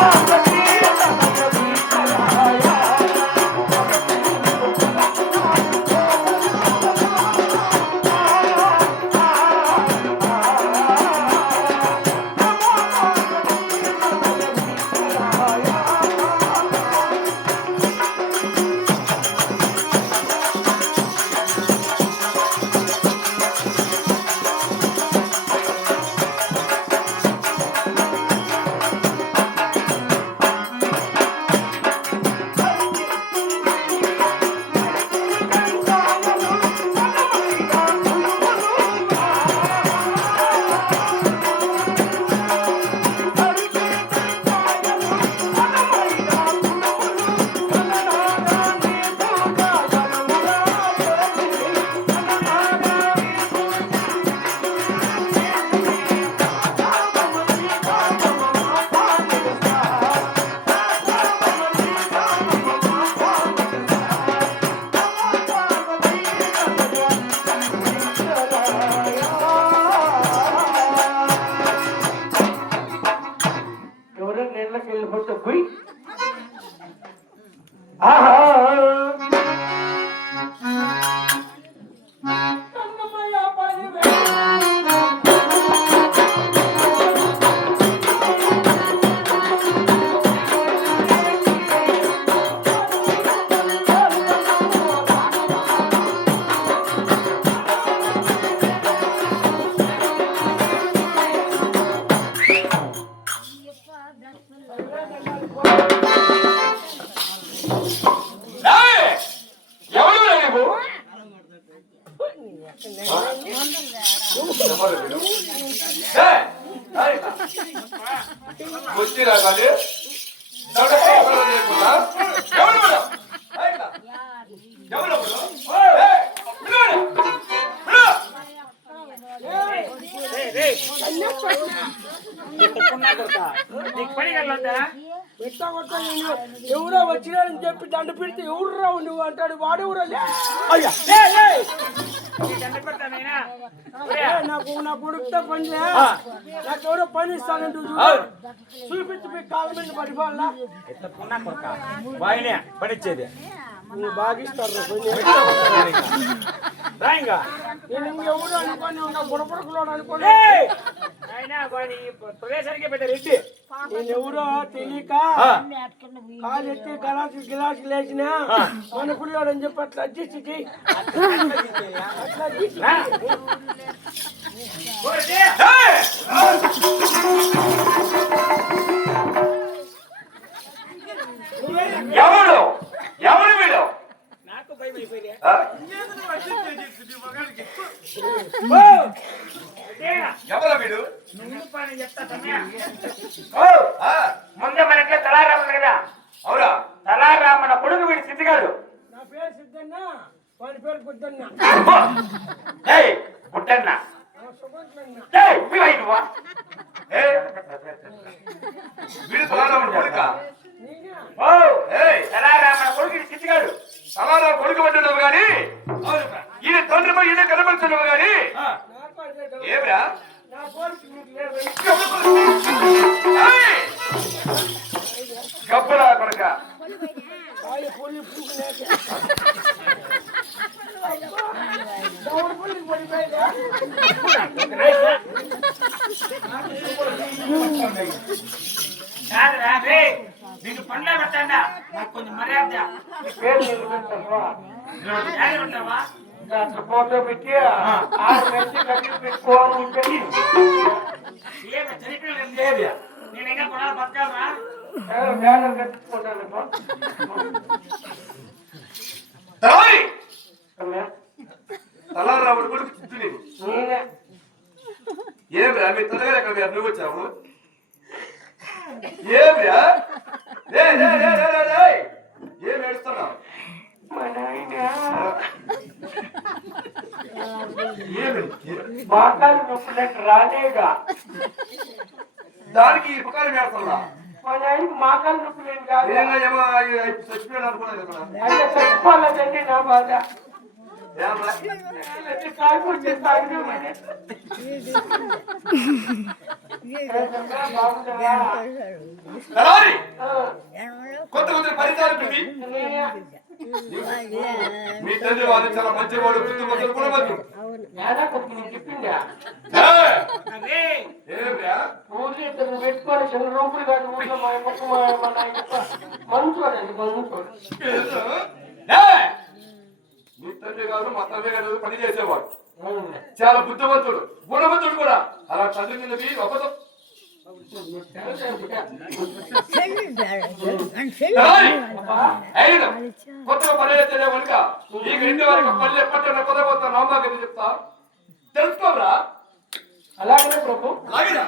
ఎవరో నీళ్ళకి వెళ్ళిపోతే పోయి ఆహా కొట్టా నేను ఎవరో వచ్చినారని చెప్పి దండ పెడితే ఎవరు రావు నువ్వు అంటాడు వాడు ఎవరో లే. అయ్యా లే, లే. ఏ, నాకు నా కొడుకుతో పని నాకు ఎవరో పని ఇస్తానంటూ చూడు. చూపించి మీ కాళ్ళ మీద పడిపోవాలా వాయినే పనిచ్చేది నువ్వు బాగా ఇస్తారు రాయింగా నేను ఇంకెవరు అనుకోని ఉన్నా బుడబుడకులో అనుకోని ఎవరో తెలియక కాలు ఎత్తి గలాసు గిలాసు లేచిన మన పిల్లోడు అని చెప్పి అట్లా అడ్జస్ట్ అట్లా వీడు? నాకు భయం అయిపోయింది ఆ? ఓ! ఎవరు వీడు నువ్వు పని చెప్తా తమ్ముడు. ఓ! ఆ, ముందే మనకి తలారాము కదా. అవురా తలారామన కొడుకు వీడి సిద్ధిగాడు. నా పేరు సిద్ధన్న వాడి పేరు! ఏయ్ ఏయ్ ఏయ్! వీడు తలారాముడు కొడుకా? ఓ ఏయ్! తలారామన కొడుకు వీడి సిద్ధిగాడు. తలారావు కొడుకు పట్టున్నావు గాని ఈయన తండ్రి ఈయన కనపడుతున్నావు. ఏమిరా? నా పోలికి మీకు లేదు ఏయ్! గబ్బరా కొడుక కాయ ఫోటో పెట్టి ఆరు మంది కట్టి పెట్టుకోవాలి ఉంటుంది ఏమి చరిత్ర లేదు నేను ఇంకా కూడా బతకాలరా బ్యానర్ కట్టుకుంటాను తలారి తలారాముడు కొడుకు చిత్తుని మీ తలగారు ఎక్కడ మీరు? నువ్వు వచ్చావు? ఏమిరా లే లే లే లే లే లే ఏం ఏడుస్తున్నావు? మా నాయన ఏమి బాకాలు నొప్పులంటే రానేగా దానికి ఈ పుకారం ఏడుతున్నా మా నాయనకి మాకాలు నొప్పులేం కాదు నిజంగా ఏమో చచ్చిపోయాను అనుకున్నాను కదా అంటే చచ్చిపోలేదండి నా బాధ ఏమరా? కాకపోతే తాగినా మరి. బాగుందా? మీ తండ్రి వారు చాలా మంచివాడు ఇద్దరు పెట్టుకొని చిన్న రూపులు కాదు ఊళ్ళో మా మంచోడండి మంచోడు తండ్రి గారు మా తండ్రి గారు పని చేసేవాడు చాలా బుద్ధిమంతుడు గుణవంతుడు కూడా. అలా తండ్రి మీద అబద్ధం. కొత్తగా పని చేస్తే కనుక ఈ ఇంటి వరకు పల్లె పట్టణ కొత్త కొత్త నామాగని చెప్తా తెలుసుకోరా అలాగనే ప్రభు అలాగేనా